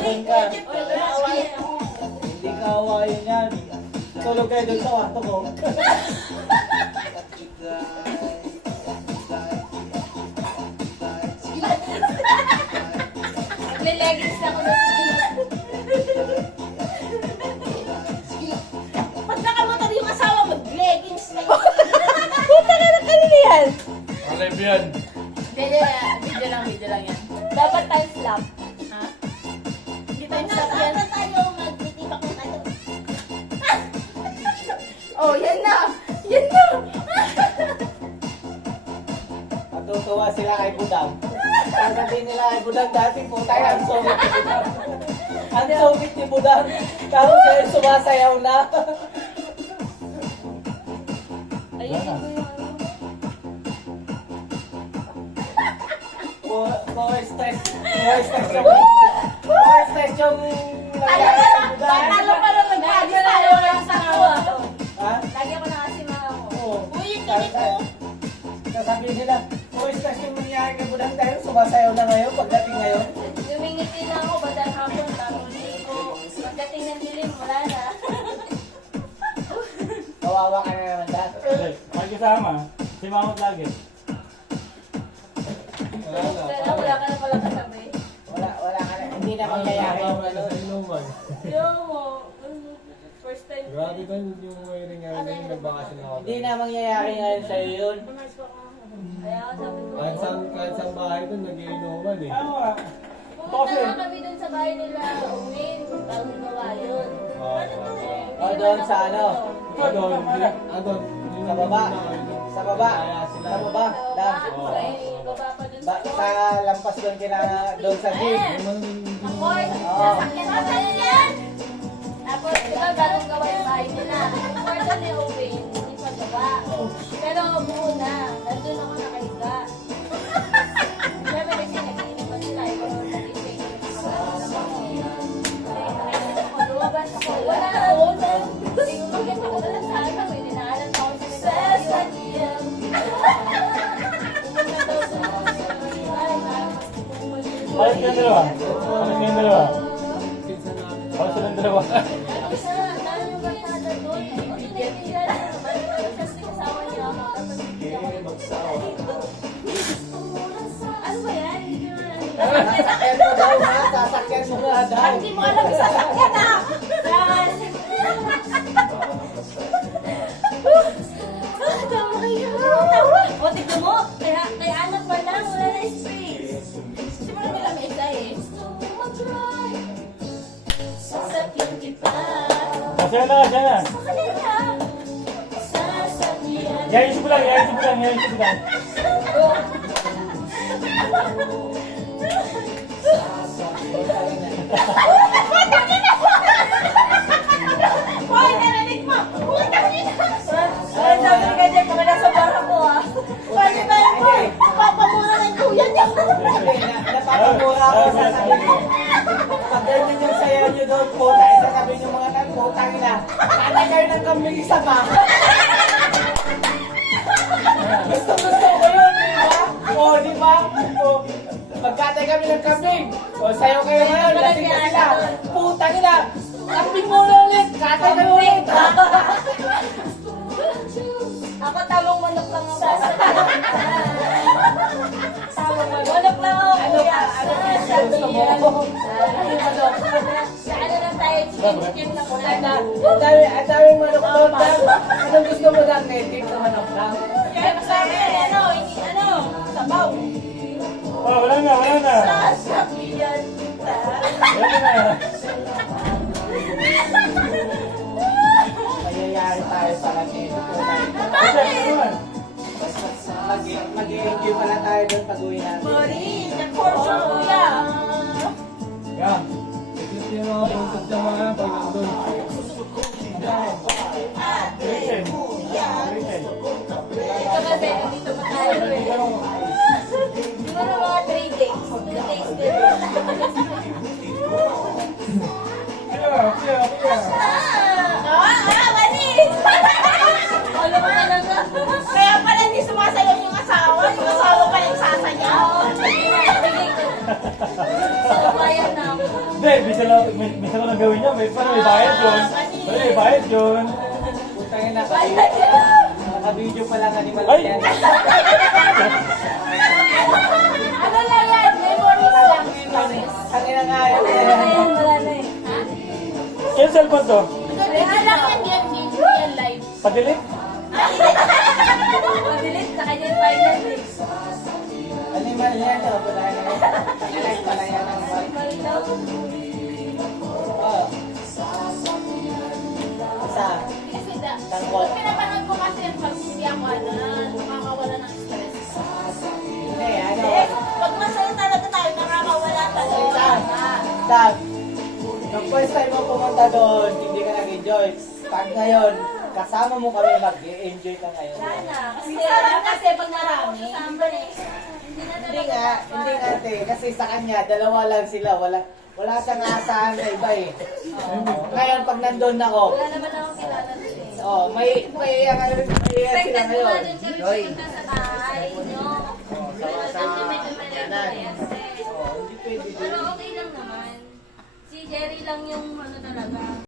Doon ka. Hindi ka awayin yan. Tulog kayo doon sa kwarto ko. Nagle-leggings ako na pag nakamotor yung asawa, mag-leggings na yun. Puta ka na kanina yan. Live yan. Video lang yan. Dapat time slap. Ha? Hindi tayo sabihan. Nasaan tayo magtitibak ng ano? Oh, yan na! Yan na! Matutuwa sila kay Budang. Sasabihin nila kay Budang dati po tayo ang sungit ni Budang. Ang sungit ni Budang. Tapos siya sumasayaw na. Ayun ko yung More stress yung Talo pa lang mag-agis tayo ng asawa. Ha? lagi ako na kasi mga ako. Oo. Uy, yung tinik mo. Sasabihin nila, more stress yung nangyari kay Budang dahil sumasayaw na ngayon pagdating ngayon. Lumingiti lang ako badang hapon tapos hindi ko pagdating ng dilim wala na. Kawawa ka na naman dahil. Magkasama. Si Mamot lagi. Pero wala ka na pala katabi. Wala ka na. Hindi na mangyayari yung ano. Yung mo, first time. Grabe ba yung wiring nga rin nagbakasyon ako? Hindi na mangyayari ngayon sa'yo yun. Kaya sabi ko, Kahit sa bahay doon, nag-iinuman eh. Ano nga? pumunta nga kami dun sa bahay nila, Uwin, bago gawa yun. O doon sa ano? Adon, Sa baba. Sa baba. Sa baba. Dam. Baba pa dun Sa lampas doon doon sa gate. Ako'y sasakyan namin. Tapos, di ba, bagong gawa yung bahay nila. Yung kwarto ni Owen, hindi pa gawa. Pero buo na, nandun ako nakahiga. Siyempre kasi nag-iinip pa sila. Ikaw nag-iinip lumabas ako. Wala ako. Magkita ko na lang sa ano. Dinaanan ako sa sasakyan. Balik kayong dalawa. Balik kayong dalawa. Balik silang dalawa. Ano ba yan? Sasakyan mo daw ha. Sasakyan mo nga daw. Hindi mo alam yung sasakyan ah! Tama kayo! Tawa! O, tignan mo! Kaya anak pa lang, wala na space. Siguro nila may isa eh. Sasakyan kita. Kasya na, kasya na. Kanina! Sasakyan. Yayin si Budang, yayin si Budang, yayin si Budang. Hoy, narinig mo! Puta nila! Ay, sabi ni Kajek, kung nasa bar ako ah. Pwede ba yun, boy? Papamura ng kuya niya. Napapamura ako sasabihin ko. Pag ganyan yung sayaw nyo doon po, sasabihin yung mga putang na. Kaya kayo ng kambing isa ba? Gusto ko yun, di ba? O, di ba? O, magkatay kami ng kambing. O, sayaw kayo ngayon, lasing na sila. Putang ina. Kambing mo na ulit. Katay kayo ulit. Ako tamang manok lang ako. Tamang manok lang ako. Ano gusto mo? Sa ano lang tayo, chicken na po. Ang daming manok doon. Anong gusto mo lang? Native na manok lang. Kaya sa akin, ano, sabaw. Oh, wala na, wala na. Sasakyan kita. Wala na. Mayayari tayo sa kanito. Bakit? Mag-i-enjoy pala tayo doon pag-uwi natin. Mori, nag-portion kuya. Kaya, ito yung mga puntot ng mga pag nandun. Written. Written. Ito kasi, dito pa tayo eh. Siguro mga 3 days. 2 days din. Manis! Alam mo talaga. Kaya pala hindi sumasayaw yung asawa. Yung asawa pa yung sasayaw. Sa bayan na ako. Hindi, bisa ko lang gawin niya. Paano may bayad yun? Paano may bayad yun? Putangin na kasi. Naka-video pa lang animal Ay! yan. Ano lang yan? Memories lang. Memories. Hangin na nga yan. Wala na yan, wala na eh. Ha? Yung cellphone to? Kaya lang yan, yan, real life. Padilit? Madilit sa kanya yung final eh. Animal yan. Wala na yan. Like pala yan. Animal. Mal daw. Oh. Isa. Kasi Tangkol. pinapanood ko kasi yung pag hindi ako nakakawala ng stress. Hindi, ano. Pag masaya talaga tayo, nakakawala talaga. Tag. Nung first time mo pumunta doon, hindi ka nag-enjoy. Pag ngayon, kasama mo kami, mag-enjoy ka ngayon. Sana. Kasi pag marami. Hindi nga, te. Kasi sa kanya, dalawa lang sila. Wala siyang asahan sa iba eh. Ngayon, pag nandun ako, Wala naman akong kilala doon eh. oh, may sila Expected mo ngayon. nga doon kami pupunta sa bahay nyo. Pero sentimental na lang parehas eh. Oh, hindi pwede. Pero okay lang naman. Si Jerry lang yung ano talaga.